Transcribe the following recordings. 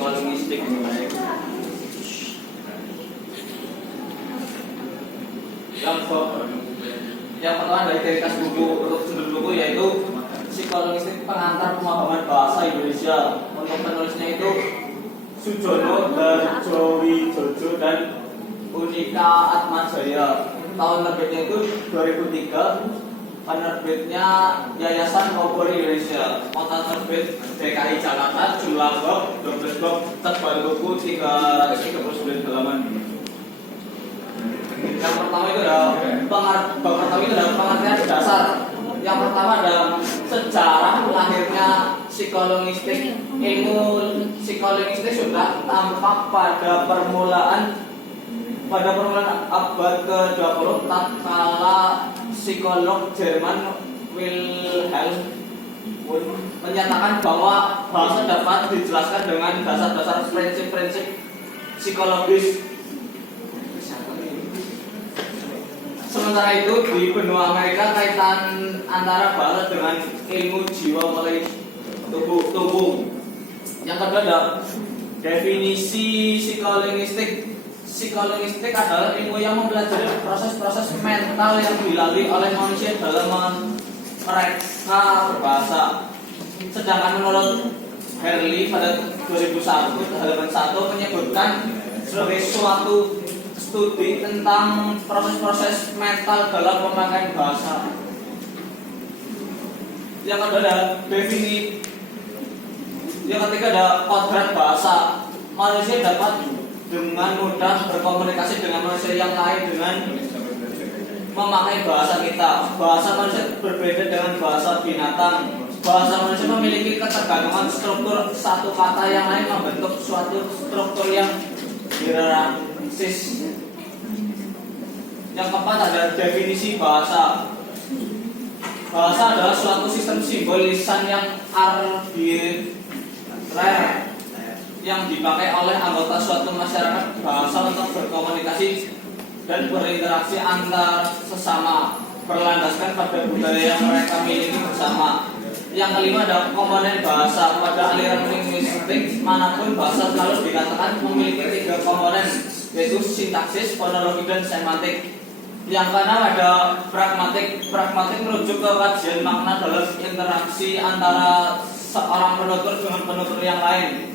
psikolinguistik. Yang pertama dari terikas buku untuk judul buku yaitu psikolinguistik pengantar pemahaman bahasa Indonesia. Untuk penulisnya itu Sujono, Darjowi Jojo dan Unika Atmajaya. Tahun terbitnya itu 2003. Penerbitnya Yayasan Obor Indonesia. Kota terbit DKI Jakarta. Jumlah bab 12 bab. Tebal buku 339 halaman. Yang pertama itu adalah pengertian dasar. Yang pertama adalah sejarah lahirnya psikolinguistik. Ilmu psikolinguistik sudah tampak pada permulaan abad ke-20 tatkala psikolog Jerman Wilhelm Wundt menyatakan bahwa bahasa dapat dijelaskan dengan dasar-dasar prinsip-prinsip psikologis. Sementara itu di benua Amerika kaitan antara bahasa dengan ilmu jiwa mulai tumbuh. Yang kedua adalah definisi psikolinguistik. Psikolinguistik adalah ilmu yang mempelajari proses-proses mental yang dilalui oleh manusia dalam mereka berbahasa. Sedangkan menurut Herli pada 2001 halaman 1 menyebutkan sebagai suatu studi tentang proses-proses mental dalam pemakaian bahasa. Yang kedua adalah definisi. Yang ketiga ada kodrat bahasa. Manusia dapat dengan mudah berkomunikasi dengan manusia yang lain dengan memakai bahasa kita. Bahasa manusia berbeda dengan bahasa binatang. Bahasa manusia memiliki ketergantungan struktur satu kata yang lain membentuk suatu struktur yang hierarkis. Yang keempat ada definisi bahasa. Bahasa adalah suatu sistem simbol lisan yang arbitrer yang dipakai oleh anggota suatu masyarakat bahasa untuk berkomunikasi dan berinteraksi antar sesama, berlandaskan pada budaya yang mereka miliki bersama. Yang kelima ada komponen bahasa. Pada aliran linguistik manapun bahasa selalu dikatakan memiliki 3 komponen, yaitu sintaksis, fonologi, dan semantik. Yang keenam ada pragmatik. Pragmatik merujuk ke kajian makna dalam interaksi antara seorang penutur dengan penutur yang lain.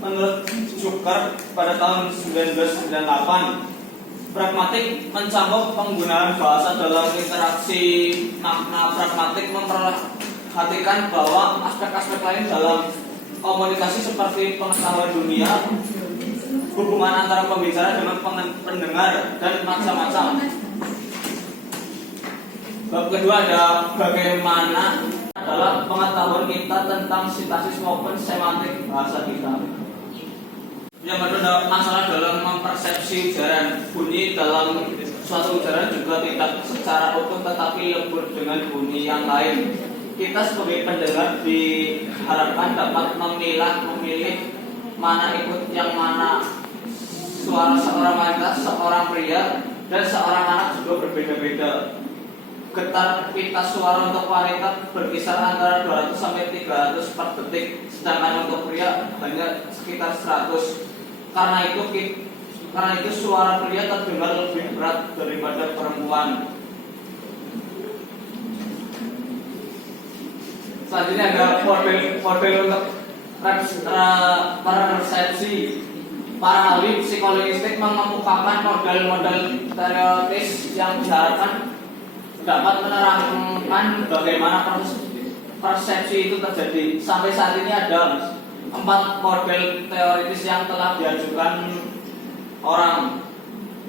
Menurut Zucker pada tahun 1998, pragmatik mencakup penggunaan bahasa dalam interaksi. Makna pragmatik memperhatikan bahwa aspek-aspek lain dalam komunikasi seperti pengetahuan dunia, hubungan antara pembicara dengan pendengar, dan macam-macam. Bab kedua ada bagaimana adalah pengetahuan kita tentang sintaksis maupun semantik bahasa kita. Yang kedua ada masalah dalam mempersepsi ujaran. Bunyi dalam suatu ujaran juga tidak secara utuh tetapi lebur dengan bunyi yang lain. Kita sebagai pendengar diharapkan dapat memilih mana ikut yang mana. Suara seorang wanita, seorang pria, dan seorang anak juga berbeda-beda. Getar pita suara untuk wanita berkisar antara 200 sampai 300 per detik, sedangkan untuk pria hanya sekitar 100. Karena itu suara pria terdengar lebih berat daripada perempuan. Selanjutnya ada model untuk persepsi. Para ahli psikolinguistik mengemukakan model-model teoritis yang diharapkan dapat menerangkan bagaimana proses persepsi itu terjadi. Sampai saat ini ada 4 model teoritis yang telah diajukan orang.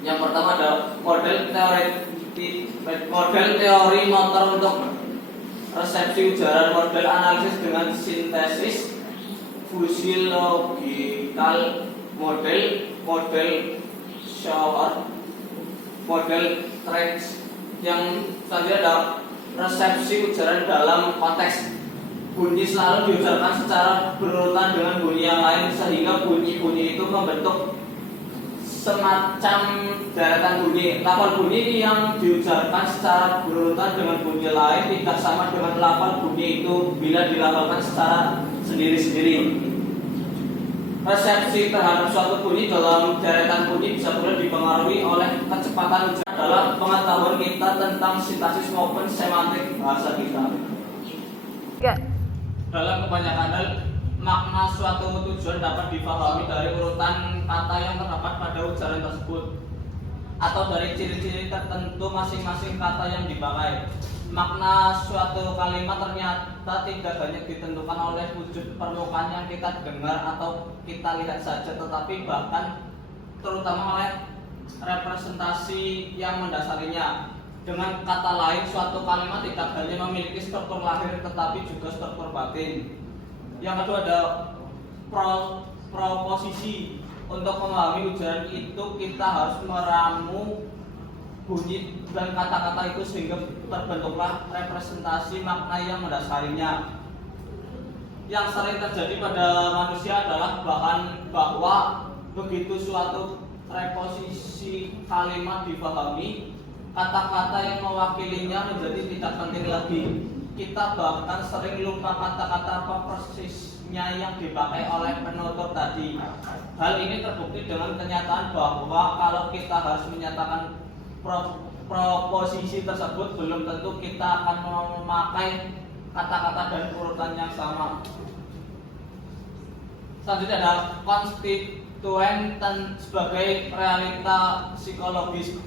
Yang pertama ada model teori motor untuk resepsi ujaran, model analisis dengan sintesis, fusiological model shower, model tracks. Yang selanjutnya ada resepsi ujaran dalam konteks. Bunyi selalu diucapkan secara berurutan dengan bunyi yang lain sehingga bunyi-bunyi itu membentuk semacam deretan bunyi. Lafal bunyi yang diucapkan secara berurutan dengan bunyi lain tidak sama dengan lafal bunyi itu bila dilafalkan secara sendiri-sendiri. Resepsi terhadap suatu bunyi dalam deretan bunyi bisa pula dipengaruhi oleh kecepatan ucapan adalah pengetahuan kita tentang sintaksis maupun semantik bahasa kita. Dalam kebanyakan hal, makna suatu tujuan dapat dipahami dari urutan kata yang terdapat pada ujaran tersebut atau dari ciri-ciri tertentu masing-masing kata yang dipakai. Makna suatu kalimat ternyata tidak hanya ditentukan oleh wujud permukaan yang kita dengar atau kita lihat saja, tetapi bahkan terutama oleh representasi yang mendasarinya. Dengan kata lain, suatu kalimat tidak hanya memiliki struktur lahir tetapi juga struktur batin. Yang kedua ada proposisi. Untuk memahami ujaran itu kita harus meramu bunyi dan kata-kata itu sehingga terbentuklah representasi makna yang mendasarinya. Yang sering terjadi pada manusia adalah bahwa begitu suatu reposisi kalimat dipahami, kata-kata yang mewakilinya menjadi tidak penting lagi. Kita bahkan sering lupa kata-kata apa persisnya yang dipakai oleh penutur tadi. Hal ini terbukti dengan kenyataan bahwa kalau kita harus menyatakan proposisi tersebut, belum tentu kita akan memakai kata-kata dan urutan yang sama. Selanjutnya ada konstituen sebagai realita psikologis.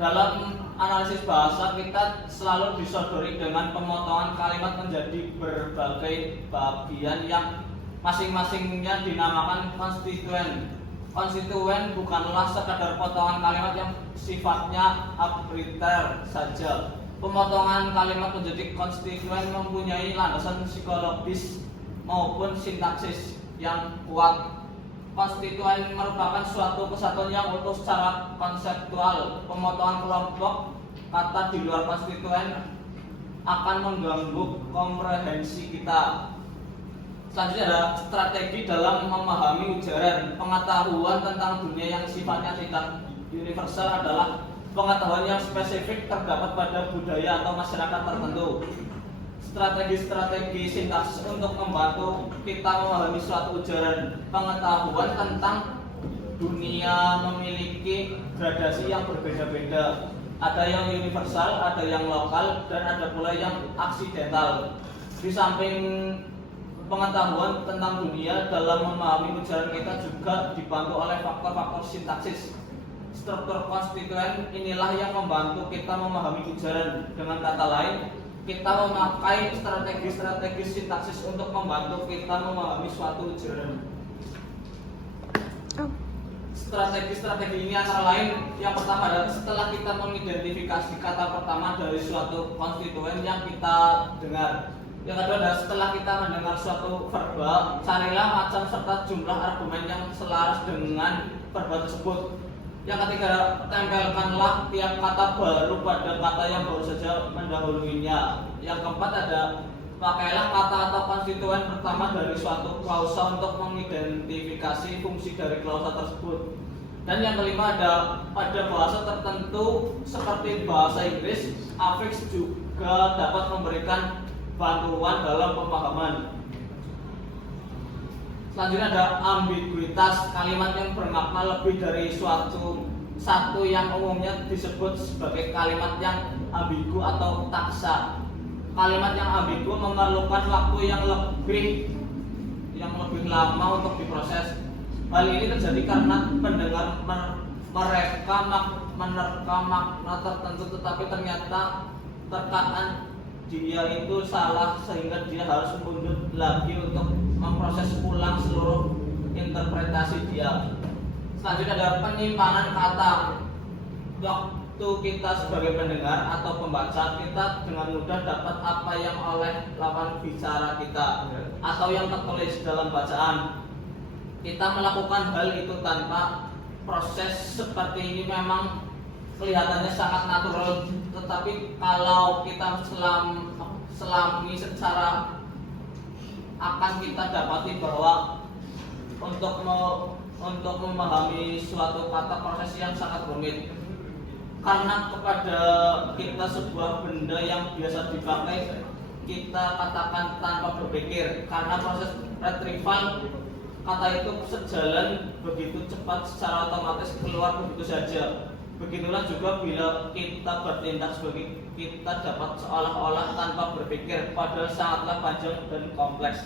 Dalam analisis bahasa kita selalu disodori dengan pemotongan kalimat menjadi berbagai bagian yang masing-masingnya dinamakan konstituen. Konstituen bukanlah sekadar potongan kalimat yang sifatnya arbitrary saja. Pemotongan kalimat menjadi konstituen mempunyai landasan psikologis maupun sintaksis yang kuat. Konstituen merupakan suatu kesatuan yang utuh secara konseptual. Pemotongan kelompok kata di luar konstituen akan mengganggu komprehensi kita. Selanjutnya ada strategi dalam memahami ujaran. Pengetahuan tentang dunia yang sifatnya tidak universal adalah pengetahuan yang spesifik terdapat pada budaya atau masyarakat tertentu. Strategi-strategi sintaksis untuk membantu kita memahami suatu ujaran. Pengetahuan tentang dunia memiliki gradasi yang berbeda-beda. Ada yang universal, ada yang lokal, dan ada pula yang aksidental. Di samping pengetahuan tentang dunia, dalam memahami ujaran kita juga dibantu oleh faktor-faktor sintaksis. Struktur konstituen inilah yang membantu kita memahami ujaran. Dengan kata lain, kita memakai strategi-strategi sintaksis untuk membantu kita memahami suatu ujaran. Strategi-strategi ini antara lain, yang pertama adalah setelah kita mengidentifikasi kata pertama dari suatu konstituen yang kita dengar. Yang kedua adalah setelah kita mendengar suatu verba, carilah macam serta jumlah argumen yang selaras dengan verba tersebut. Yang ketiga, tempelkanlah tiap kata baru pada kata yang baru saja mendahuluinya. Yang keempat ada, pakailah kata atau konstituen pertama dari suatu klausa untuk mengidentifikasi fungsi dari klausa tersebut. Dan yang kelima ada, pada bahasa tertentu seperti bahasa Inggris, afiks juga dapat memberikan bantuan dalam pemahaman. Selanjutnya ada ambiguitas, kalimat yang bermakna lebih dari satu yang umumnya disebut sebagai kalimat yang ambigu atau taksa. Kalimat yang ambigu memerlukan waktu yang lebih lama untuk diproses. Hal ini terjadi karena pendengar mereka menerka makna tertentu, tetapi ternyata terkaan dia itu salah sehingga dia harus mundur lagi untuk memproses ulang seluruh interpretasi dia. Selanjutnya ada penyimpanan kata. Waktu kita sebagai pendengar atau pembaca, kita dengan mudah dapat apa yang oleh lawan bicara kita atau yang tertulis dalam bacaan. Kita melakukan hal itu tanpa proses seperti ini memang kelihatannya sangat natural, tetapi kalau kita selami secara akan kita dapati bahwa untuk memahami suatu kata proses yang sangat rumit. Karena kepada kita sebuah benda yang biasa dipakai kita katakan tanpa berpikir, karena proses retrieval kata itu sejalan begitu cepat secara otomatis keluar begitu saja. Begitulah juga bila kita bertindak sebagai kita dapat seolah-olah tanpa berpikir, padahal sangatlah panjang dan kompleks.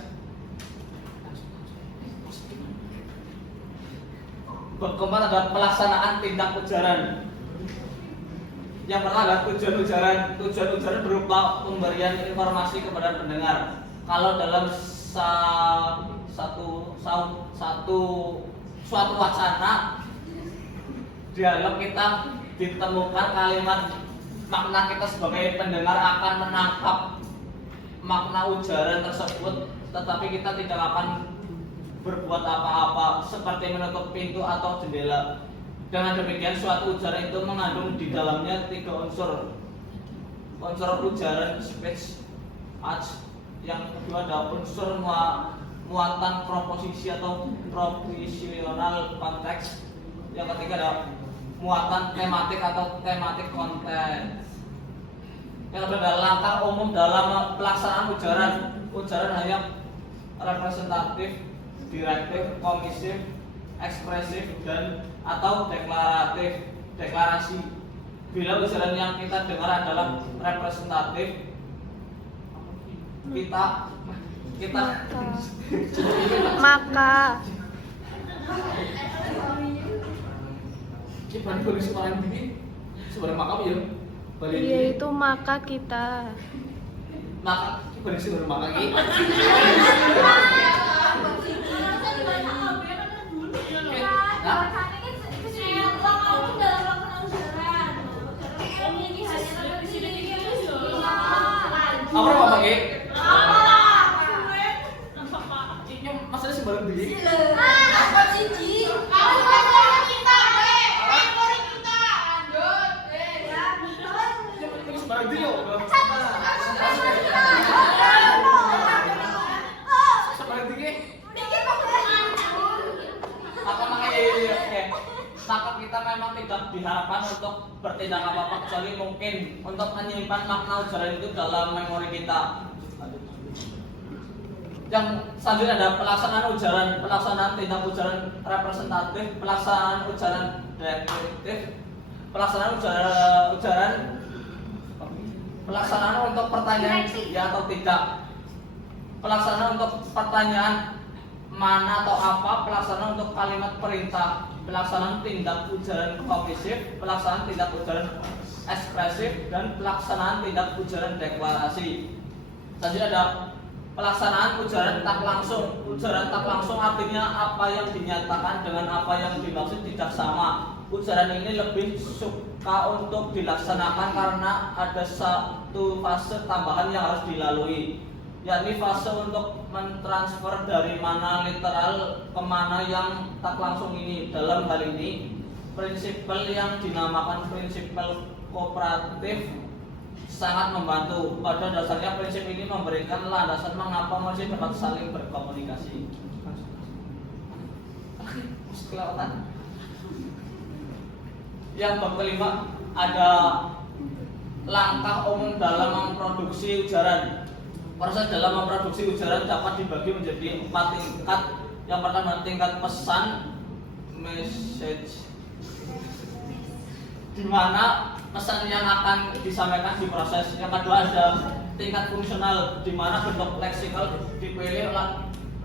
Keempat adalah pelaksanaan tindak ujaran. Yang pertama adalah tujuan ujaran. Tujuan ujaran berupa pemberian informasi kepada pendengar. Kalau dalam suatu wacana dialog kita ditemukan kalimat makna, kita sebagai pendengar akan menangkap makna ujaran tersebut, tetapi kita tidak akan berbuat apa-apa seperti menutup pintu atau jendela. Dengan demikian suatu ujaran itu mengandung di dalamnya 3 unsur. Unsur ujaran speech acts, yang kedua ada unsur muatan proposisi atau propositional konteks, yang ketiga ada muatan tematik atau tematik konten. Yang kedua adalah langkah umum dalam pelaksanaan ujaran. Ujaran hanya representatif, direktif, komisif, ekspresif, dan atau deklarasi. Bila ujaran yang kita dengar adalah representatif, maka yaitu maka kita apa pakai? Masalah sebelum diri. Maka kita memang tidak diharapkan untuk bertindak apa-apa kecuali mungkin untuk menyimpan makna ujaran itu dalam memori kita. Yang selanjutnya ada pelaksanaan ujaran, pelaksanaan tindak ujaran representatif, pelaksanaan ujaran deklarasi, pelaksanaan ujaran pelaksanaan untuk pertanyaan ya atau tidak, pelaksanaan untuk pertanyaan mana atau apa, pelaksanaan untuk kalimat perintah, pelaksanaan tindak ujaran komisif, pelaksanaan tindak ujaran ekspresif, dan pelaksanaan tindak ujaran deklarasi. Selanjutnya ada pelaksanaan ujaran tak langsung. Ujaran tak langsung artinya apa yang dinyatakan dengan apa yang dimaksud tidak sama. Ujaran ini lebih suka untuk dilaksanakan karena ada satu fase tambahan yang harus dilalui, yakni fase untuk mentransfer dari mana literal ke mana yang tak langsung ini. Dalam hal ini, prinsipal yang dinamakan prinsipal kooperatif sangat membantu. Pada dasarnya prinsip ini memberikan landasan mengapa masih dapat saling berkomunikasi. Kelewatan. Yang kelima ada langkah umum dalam memproduksi ujaran. Proses dalam memproduksi ujaran dapat dibagi menjadi 4 tingkat. Yang pertama tingkat pesan, message, di mana pesan yang akan disampaikan di proses. Yang kedua ada tingkat fungsional, di mana bentuk leksikal dipilih,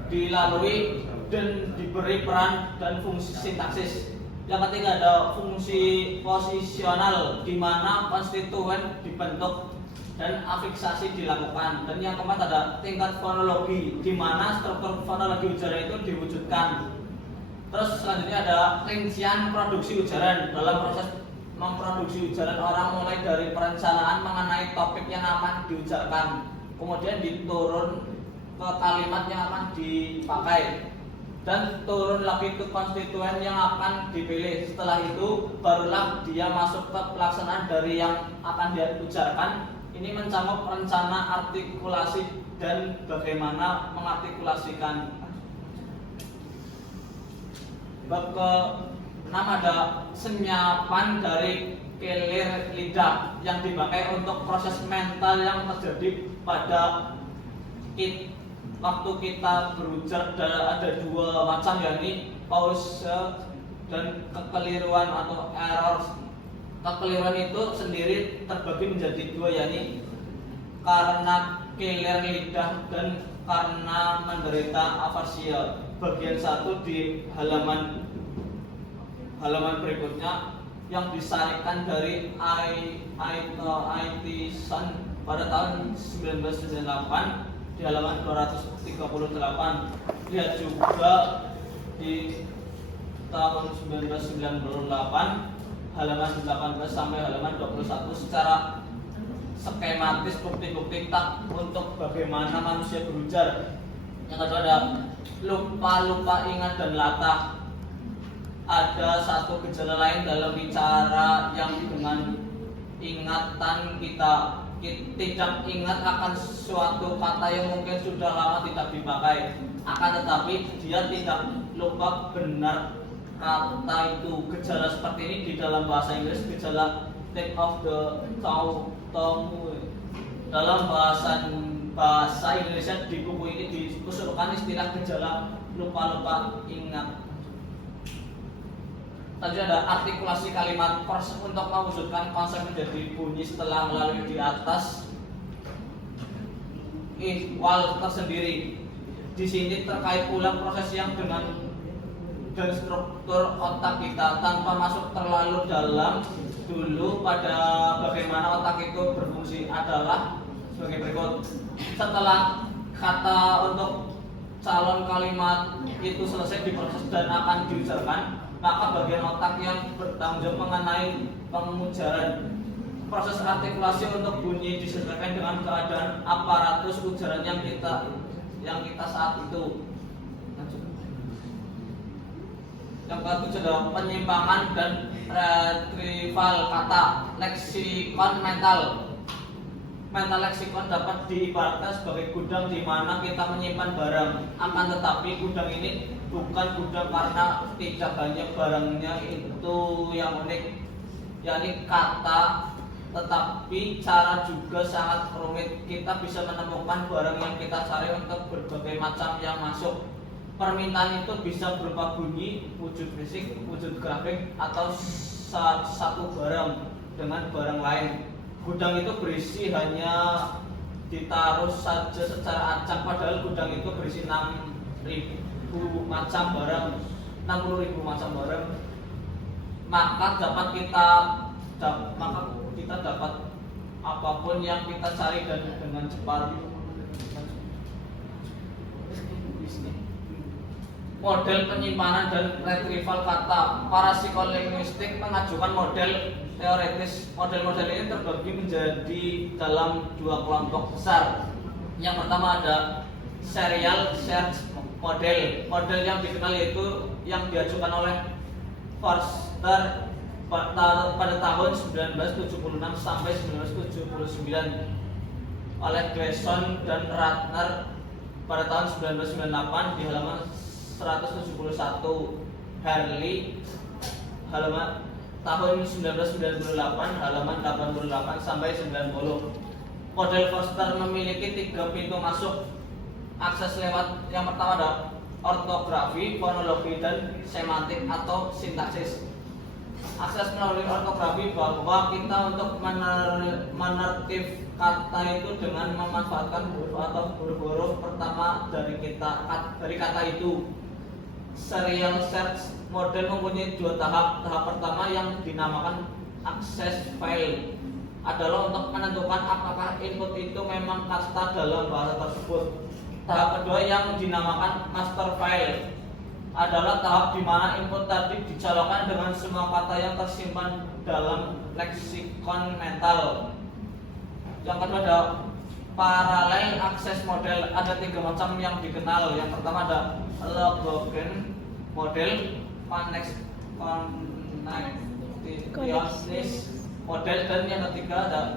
dilalui, dan diberi peran dan fungsi sintaksis. Yang ketiga ada fungsi posisional, di mana konstituen dibentuk dan afiksasi dilakukan. Dan yang keempat ada tingkat fonologi, di mana struktur fonologi ujaran itu diwujudkan. Terus selanjutnya ada rincian produksi ujaran. Dalam proses memproduksi ujaran, orang mulai dari perencanaan mengenai topik yang akan diujarkan, kemudian diturun ke kalimat yang akan dipakai, dan turun lagi ke konstituen yang akan dipilih. Setelah itu barulah dia masuk ke pelaksanaan dari yang akan dia ujarkan. Ini mencakup rencana, artikulasi, dan bagaimana mengartikulasikan. Bab ke-6 ada senyapan dari kelir lidah yang dipakai untuk proses mental yang terjadi pada waktu kita berujar ada dua macam, yakni pause dan kekeliruan atau error. Kekeliruan itu sendiri terbagi menjadi dua, yakni karena kelir lidah dan karena menderita afasia. Bagian satu di halaman berikutnya yang disarikan dari Aitison pada tahun 1998 di halaman 238. Lihat juga di tahun 1998 halaman 18 sampai halaman 21 secara skematis bukti-bukti tak untuk bagaimana manusia berujar. Yang kedua ada lupa ingat dan latah. Ada satu gejala lain dalam bicara yang dengan ingatan kita tidak ingat akan suatu kata yang mungkin sudah lama tidak dipakai, akan tetapi dia tidak lupa benar kata itu. Gejala seperti ini di dalam bahasa Inggris gejala tip of the tongue. Dalam bahasa Indonesia di buku ini diusulkan istilah gejala lupa ingat. Tadi ada artikulasi kalimat proses untuk mewujudkan konsep menjadi bunyi setelah melalui di atas ihwal tersendiri. Di sini terkait pula proses yang dengan dan struktur otak kita tanpa masuk terlalu dalam dulu pada bagaimana otak itu berfungsi adalah sebagai berikut. Setelah kata untuk calon kalimat itu selesai diproses dan akan diucapkan, maka bagian otak yang bertanggung jawab mengenai pengujaran. Proses artikulasi untuk bunyi disesuaikan dengan keadaan aparatus ujaran yang kita saat itu. Yang ketujuh adalah penyimpangan dan retrieval kata. Leksikon mental. Mental leksikon dapat diibaratkan sebagai gudang di mana kita menyimpan barang. Akan tetapi gudang ini bukan gudang karena tidak banyak barangnya itu yang unik, yakni kata, tetapi cara juga sangat rumit. Kita bisa menemukan barang yang kita cari untuk berbagai macam yang masuk. Permintaan itu bisa berupa bunyi, wujud fisik, wujud grafik, atau satu barang dengan barang lain. Gudang itu berisi hanya ditaruh saja secara acak, padahal gudang itu berisi 60.000 macam barang, 60.000 macam barang. Maka kita dapat apapun yang kita cari dan dengan cepat. Model penyimpanan dan retrieval kata. Para psikolinguistik mengajukan model teoritis. Model-model ini terbagi menjadi dalam dua kelompok besar. Yang pertama ada serial search model. Model yang dikenal yaitu yang diajukan oleh Forster pada tahun 1976 sampai 1979, oleh Gleason dan Ratner pada tahun 1998 di halaman 171, Harley halaman tahun 1998 halaman 88 sampai 90. Model Forster memiliki 3 pintu masuk. Akses lewat yang pertama ada ortografi, fonologi, dan semantik atau sintaksis. Akses melalui ortografi bahwa kita untuk menertib kata itu dengan memanfaatkan huruf atau huruf pertama dari kata itu. Serial search model mempunyai 2 tahap. Tahap pertama yang dinamakan akses file adalah untuk menentukan apakah input itu memang kasta dalam bahasa tersebut. Tahap kedua yang dinamakan master file adalah tahap di mana input tadi dicalonkan dengan semua kata yang tersimpan dalam leksikon mental. Yang kedua ada paralel akses model. Ada 3 macam yang dikenal. Yang pertama ada Logogen model, connectionist model, dan yang ketiga ada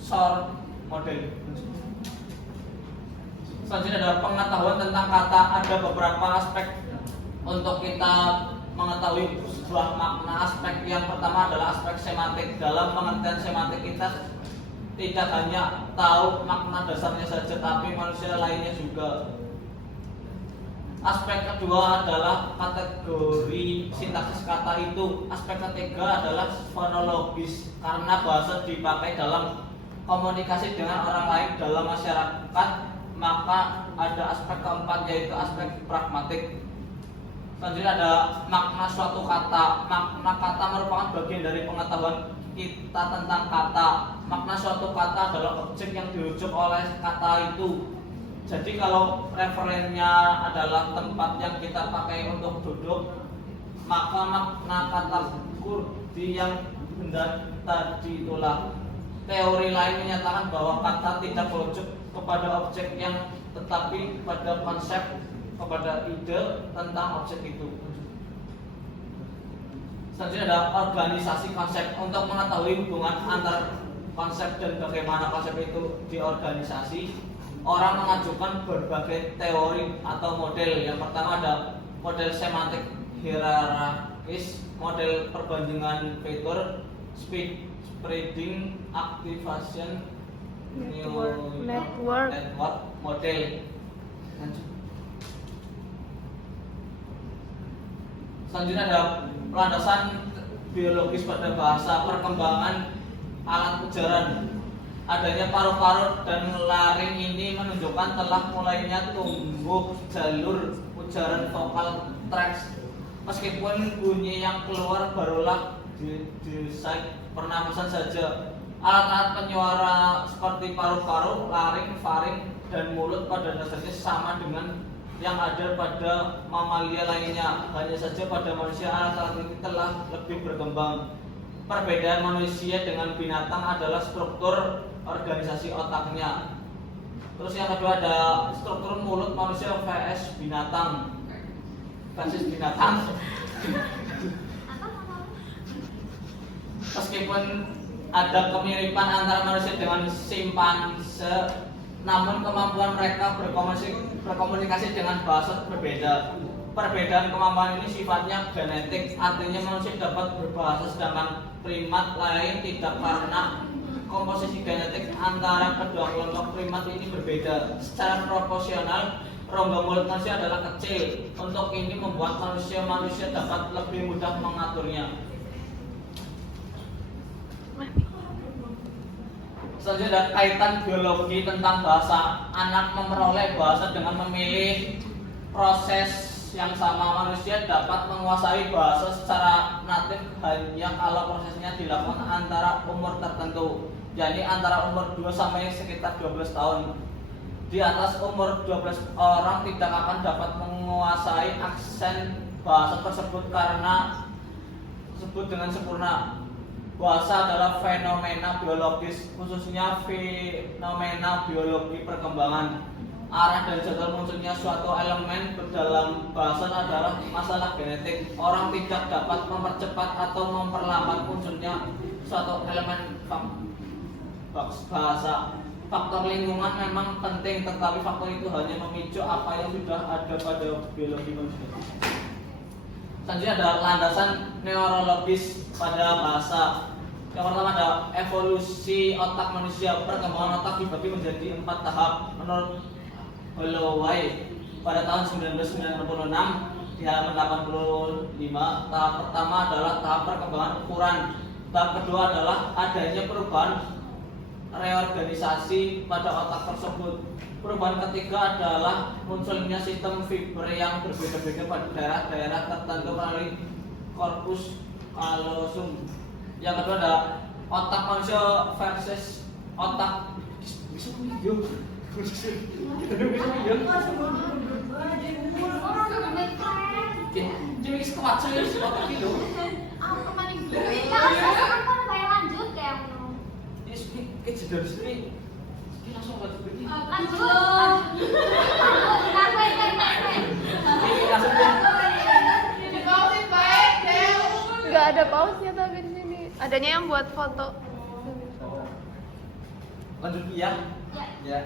sort model. Selanjutnya ada pengetahuan tentang kata. Ada beberapa aspek untuk kita mengetahui sebuah makna. Aspek yang pertama adalah aspek semantik. Dalam pengertian semantik kita tidak hanya tahu makna dasarnya saja, tapi manusia lainnya juga. Aspek kedua adalah kategori sintaksis kata itu. Aspek ketiga adalah fonologis, karena bahasa dipakai dalam komunikasi dengan orang lain dalam masyarakat. Maka ada aspek keempat, yaitu aspek pragmatik. Selanjutnya ada makna suatu kata. Makna kata merupakan bagian dari pengetahuan kita tentang kata. Makna suatu kata adalah objek yang dirujuk oleh kata itu. Jadi kalau referensinya adalah tempat yang kita pakai untuk duduk, maka makna kata kurdi yang benda tadi itulah. Teori lain menyatakan bahwa kata tidak merujuk kepada objek yang, tetapi pada konsep, kepada ide tentang objek itu. Selanjutnya ada organisasi konsep. Untuk mengetahui hubungan antar konsep dan bagaimana konsep itu diorganisasi, orang mengajukan berbagai teori atau model. Yang pertama ada model semantik hierarkis, model perbandingan fitur, spreading, activation, network model. Selanjutnya ada landasan biologis pada bahasa, perkembangan alat ujaran. Adanya paru-paru dan laring ini menunjukkan telah mulainya tumbuh jalur ujaran vokal tracts. Meskipun bunyi yang keluar barulah desain pernapasan saja. Alat-alat penyuara seperti paru-paru, laring, faring, dan mulut pada dasarnya sama dengan yang ada pada mamalia lainnya. Hanya saja pada manusia alat-alat ini telah lebih berkembang. Perbedaan manusia dengan binatang adalah struktur organisasi otaknya. Terus yang kedua ada struktur mulut manusia vs binatang. Versus binatang. Meskipun ada kemiripan antara manusia dengan simpanse, namun kemampuan mereka berkomunikasi dengan bahasa berbeda. Perbedaan kemampuan ini sifatnya genetik, artinya manusia dapat berbahasa sedangkan primat lain tidak, karena komposisi genetik antara kedua kelompok primat ini berbeda. Secara proporsional, rongga mulut manusia adalah kecil. Untuk ini membuat manusia dapat lebih mudah mengaturnya. Selanjutnya ada kaitan biologi tentang bahasa. Anak memperoleh bahasa dengan memilih proses yang sama. Manusia dapat menguasai bahasa secara natif hanya kalau prosesnya dilakukan antara umur tertentu, yakni antara umur 2 sampai sekitar 12 tahun. Di atas umur 12 orang tidak akan dapat menguasai aksen bahasa tersebut karena disebut dengan sempurna. Bahasa adalah fenomena biologis, khususnya fenomena biologi perkembangan. Arah dan jadwal munculnya suatu elemen dalam bahasa adalah masalah genetik. Orang tidak dapat mempercepat atau memperlambat munculnya suatu elemen bahasa. Faktor lingkungan memang penting, tetapi faktor itu hanya memicu apa yang sudah ada pada biologi manusia. Selanjutnya ada landasan neurologis pada bahasa. Yang pertama ada evolusi otak manusia. Perkembangan otak dibagi menjadi 4 tahap menurut Holloway pada tahun 1996 di halaman 85. Tahap pertama adalah tahap perkembangan ukuran. Tahap kedua adalah adanya perubahan reorganisasi pada otak tersebut. Perubahan ketiga adalah munculnya sistem fiber yang berbeda-beda pada daerah-daerah tertentu melalui korpus callosum. Yang kedua ada otak manusia versus otak Nggak ada pausnya tapi di sini. Adanya yang buat foto. Lanjut ya. Ya.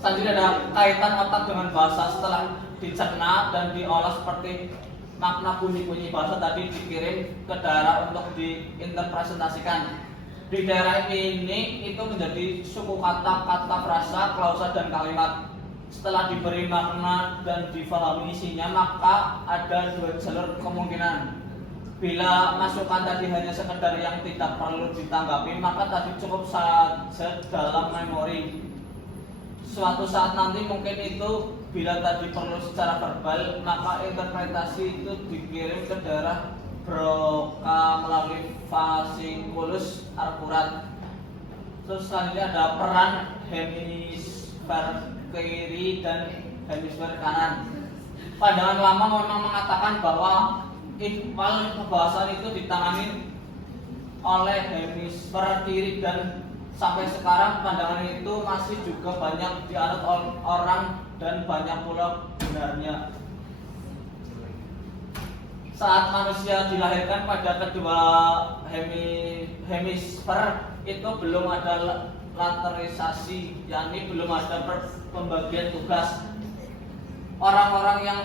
Selanjutnya ada kaitan otak dengan bahasa. Setelah dicerna dan diolah seperti makna bunyi-bunyi bahasa tadi dikirim ke daerah untuk diinterpretasikan. Di daerah ini itu menjadi suku kata, kata frasa, klausa, dan kalimat. Setelah diberi makna dan difahami isinya, maka ada dua jalur kemungkinan. Bila masukan tadi hanya sekedar yang tidak perlu ditanggapi, maka tadi cukup saja dalam memori. Suatu saat nanti mungkin itu bila tadi perlu secara verbal, maka interpretasi itu dikirim ke daerah Broca melalui fasciculus akurat. Terus selanjutnya ada peran hemisfer kiri dan hemisfer kanan. Pandangan lama memang mengatakan bahwa ikhwal kebahasan itu ditangani oleh hemisfer kiri, dan sampai sekarang pandangan itu masih juga banyak dianut orang dan banyak pula benarnya. Saat manusia dilahirkan pada kedua hemisfer itu belum ada laterisasi, yakni belum ada pembagian tugas. Orang-orang yang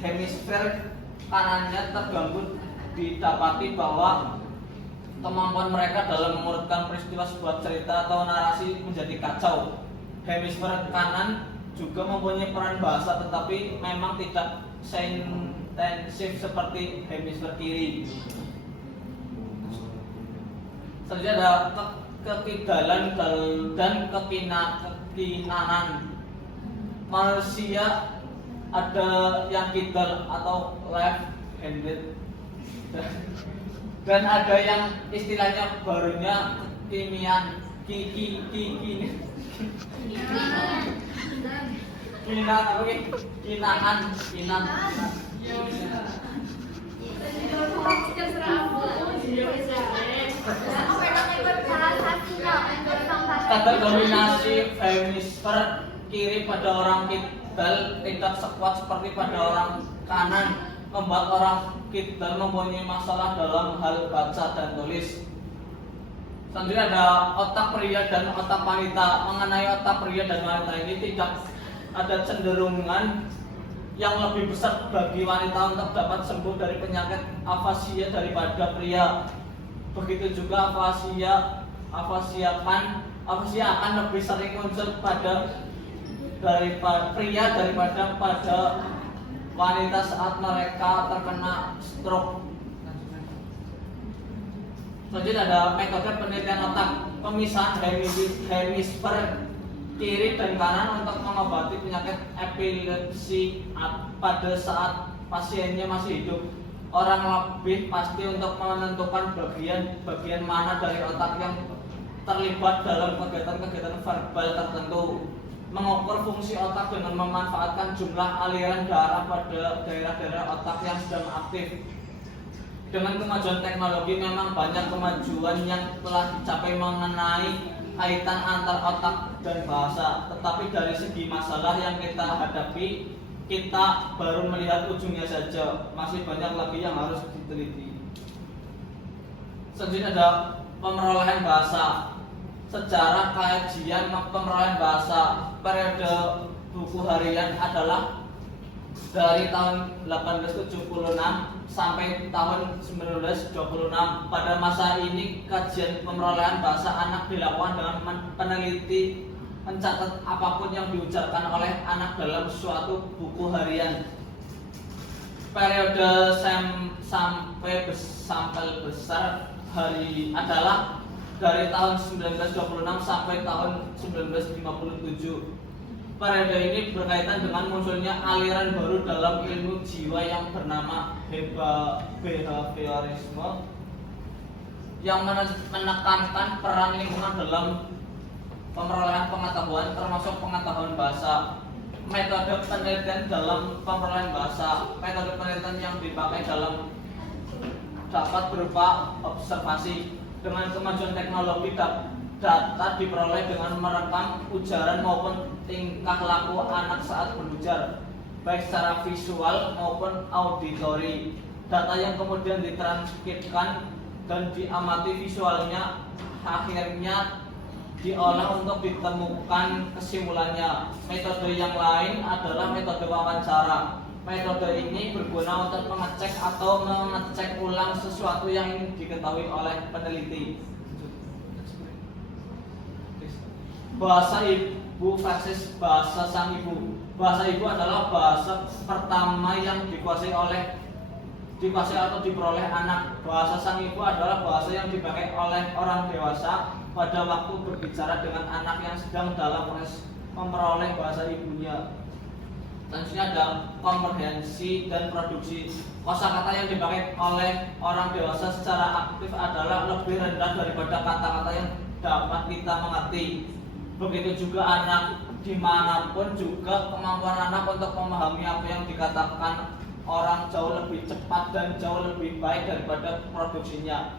hemisfer kanannya terganggu didapati bahwa kemampuan mereka dalam mengurutkan peristiwa sebuah cerita atau narasi menjadi kacau. Hemisfer kanan juga mempunyai peran bahasa, tetapi memang tidak seintensif seperti hemisfer kiri. Selanjutnya ada kekidalan dan kekinanan. Manusia ada yang kidal atau left handed, dan ada yang istilahnya barunya kekinian, kinaan. Kadar dominasi hemisfer kiri pada orang kidal tidak sekuat seperti pada orang kanan, membuat orang kidal mempunyai masalah dalam hal baca dan tulis. Selanjutnya ada otak pria dan otak wanita. Mengenai otak pria dan wanita ini tidak ada cenderungan yang lebih besar bagi wanita untuk dapat sembuh dari penyakit afasia daripada pria. Begitu juga afasia akan lebih sering muncul pada pria daripada pada wanita saat mereka terkena stroke. Selanjutnya ada metode penelitian otak. Pemisahan hemisfer kiri dan kanan untuk mengobati penyakit epilepsi pada saat pasiennya masih hidup. Orang lebih pasti untuk menentukan bagian mana dari otak yang terlibat dalam kegiatan verbal tertentu. Mengukur fungsi otak dengan memanfaatkan jumlah aliran darah pada daerah-daerah otak yang sedang aktif. Dengan kemajuan teknologi, memang banyak kemajuan yang telah dicapai mengenai kaitan antar otak dan bahasa. Tetapi dari segi masalah yang kita hadapi, kita baru melihat ujungnya saja. Masih banyak lagi yang harus diteliti. Selanjutnya ada pemerolehan bahasa. Sejarah kajian pemerolehan bahasa periode buku harian adalah dari tahun 1876 sampai tahun 1926. Pada masa ini kajian pemerolehan bahasa anak dilakukan dengan peneliti mencatat apapun yang diucapkan oleh anak dalam suatu buku harian. Periode sampai sampel besar hari adalah dari tahun 1926 sampai tahun 1957. Periode ini berkaitan dengan munculnya aliran baru dalam ilmu jiwa yang bernama behaviorisme, yang menekankan peran lingkungan dalam pemerolehan pengetahuan, termasuk pengetahuan bahasa. Metode penelitian dalam pemerolehan bahasa. Metode penelitian yang dipakai dapat berupa observasi. Dengan kemajuan teknologi, data diperoleh dengan merekam ujaran maupun tingkah laku anak saat berujar, baik secara visual maupun auditori. Data yang kemudian ditranskripsikan dan diamati visualnya akhirnya diolah untuk ditemukan kesimpulannya. Metode yang lain adalah metode wawancara. Metode ini berguna untuk mengecek atau mengecek ulang sesuatu yang ingin diketahui oleh peneliti. bahasa ibu versus bahasa sang ibu. Bahasa ibu adalah bahasa pertama yang dikuasai atau diperoleh anak. Bahasa sang ibu adalah bahasa yang dipakai oleh orang dewasa pada waktu berbicara dengan anak yang sedang dalam proses memperoleh bahasa ibunya. Selanjutnya ada komprehensi dan produksi. Kosakata yang dipakai oleh orang dewasa secara aktif adalah lebih rendah daripada kata-kata yang dapat kita mengerti. Begitu juga anak, dimanapun juga kemampuan anak untuk memahami apa yang dikatakan orang jauh lebih cepat dan jauh lebih baik daripada produksinya.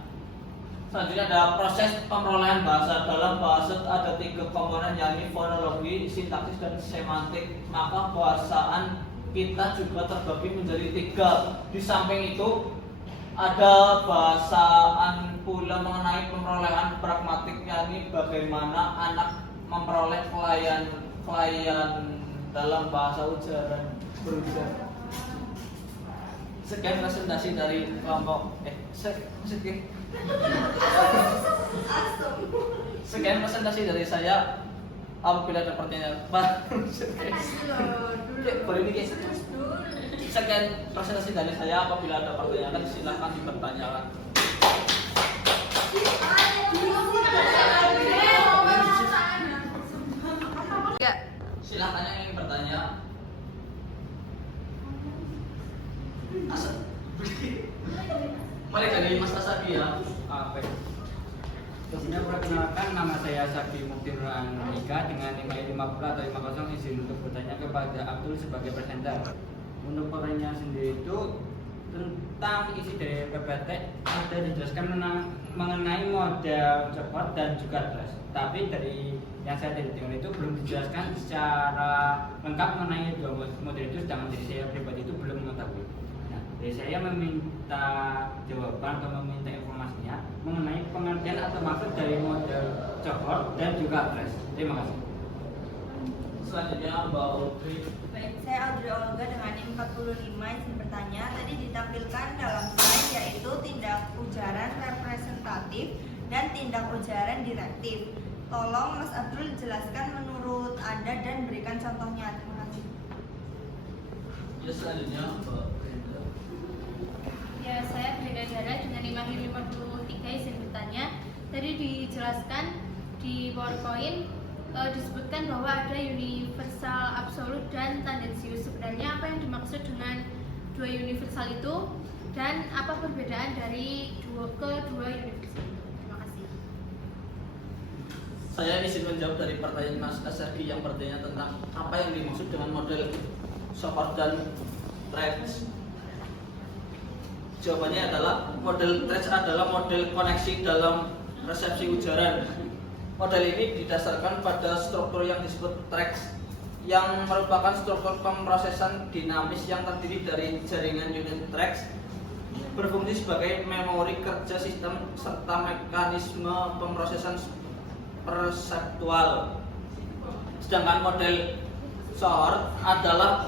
Selanjutnya ada proses pemerolehan bahasa. Dalam bahasa ada 3 komponen, yakni fonologi, sintaksis, dan semantik. Maka bahasaan kita juga terbagi menjadi 3. Di samping itu ada bahasaan pula mengenai pemerolehan pragmatik, yakni bagaimana anak memperoleh klien dalam bahasa ujaran berujar. Sekian presentasi dari kelompok sekian presentasi dari saya. Apabila ada pertanyaan, sekian presentasi dari saya. Apabila ada pertanyaan, silakan dipertanyakan. Ya. Silakan yang ingin bertanya. Mulai dari Mas Asadi ya. Baik. Sebelumnya perkenalkan, nama saya Sabi Muktir Andika dengan nilai 50 atau 50. Izin untuk bertanya kepada Abdul sebagai presenter. Untuk pertanyaan sendiri itu tentang isi dari PPT ada dijelaskan mengenai model coklat dan juga dress. Tapi dari yang saya dengar itu belum dijelaskan secara lengkap mengenai 2 model itu, sedangkan dari saya pribadi itu belum mengetahui. Nah, dari saya meminta jawaban atau meminta informasinya mengenai pengertian atau maksud dari model coklat dan juga dress. Terima kasih. Selanjutnya Mbak Audrey. Baik, saya Audrey Olga dengan NIM 45 izin bertanya. Tadi ditampilkan dalam slide yaitu tindak ujaran representatif dan tindak ujaran direktif. Tolong Mas Abdul jelaskan menurut Anda dan berikan contohnya. Terima kasih. Ya, selanjutnya Mbak Brenda. Ya, saya Brenda Dara dengan 53 izin bertanya. Tadi dijelaskan di PowerPoint disebutkan bahwa ada universal absolut dan tendensius. Sebenarnya apa yang dimaksud dengan 2 universal itu dan apa perbedaan dari kedua universal? Terima kasih. Saya izin menjawab dari pertanyaan Mas Asadi yang bertanya tentang apa yang dimaksud dengan model Shepard dan Threads. Jawabannya adalah model Threads adalah model koneksi dalam resepsi ujaran. Model ini didasarkan pada struktur yang disebut threads, yang merupakan struktur pemrosesan dinamis yang terdiri dari jaringan unit threads, berfungsi sebagai memori kerja sistem serta mekanisme pemrosesan perseptual. Sedangkan model SOR adalah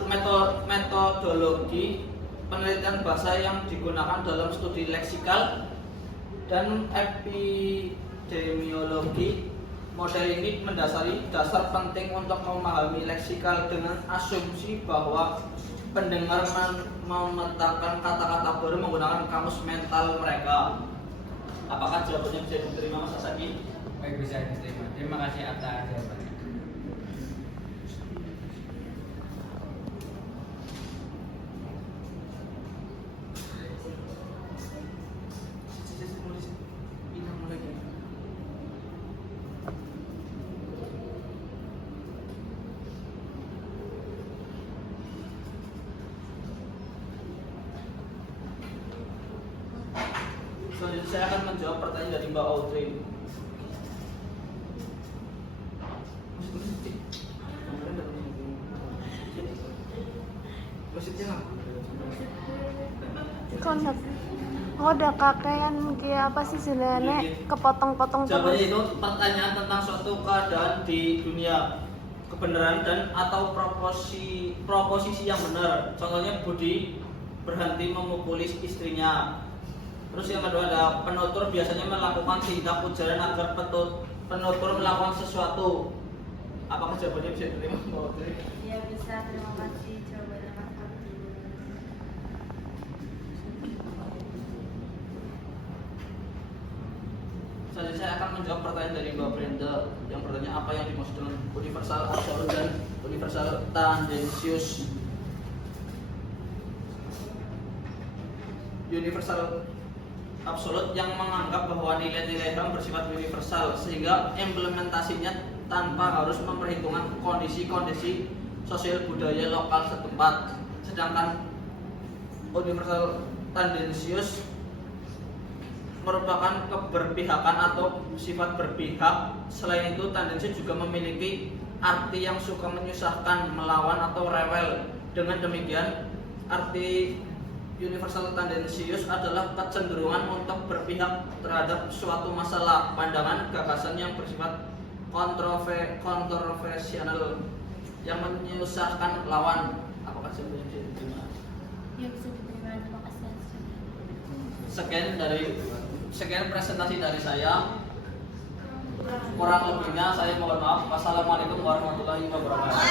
metodologi penelitian bahasa yang digunakan dalam studi leksikal dan epidemiologi. Model ini mendasari dasar penting untuk memahami leksikal dengan asumsi bahwa pendengar memetakan kata-kata baru menggunakan kamus mental mereka. Apakah jawabannya bisa diterima Mas Asadi? Baik, bisa diterima. Terima kasih atas jawabannya. Selanjutnya saya akan menjawab pertanyaan dari Mbak Audrey. Konsep. Oh, udah kakean kayak apa sih sebenarnya kepotong-potong Jawabannya terus. itu pertanyaan tentang suatu keadaan di dunia, kebenaran dan atau proposisi yang benar. Contohnya Budi berhenti memukuli istrinya. Terus yang kedua ada penutur biasanya melakukan tindak ujaran agar penutur melakukan sesuatu. Apakah jawabannya bisa diterima Mbak Audrey? Ya bisa, terima kasih jawabannya Mas Abdul. Selanjutnya saya akan menjawab pertanyaan dari Mbak Brenda yang bertanya apa yang dimaksud dengan universal absolut dan universal tendensius. Universal absolut yang menganggap bahwa nilai-nilai HAM bersifat universal sehingga implementasinya tanpa harus memperhitungkan kondisi-kondisi sosial budaya lokal setempat. Sedangkan universal tendensius merupakan keberpihakan atau sifat berpihak. Selain itu, tendensius juga memiliki arti yang suka menyusahkan, melawan atau rewel. Dengan demikian, arti universal tendensius adalah kecenderungan untuk berpihak terhadap suatu masalah, pandangan, gagasan yang bersifat kontroversial yang menyusahkan lawan. Apakah sebenarnya bisa diterima? Ya bisa diterima, terima kasih. Sekian presentasi dari saya. Kurang lebihnya saya mohon maaf. Wassalamualaikum warahmatullahi wabarakatuh.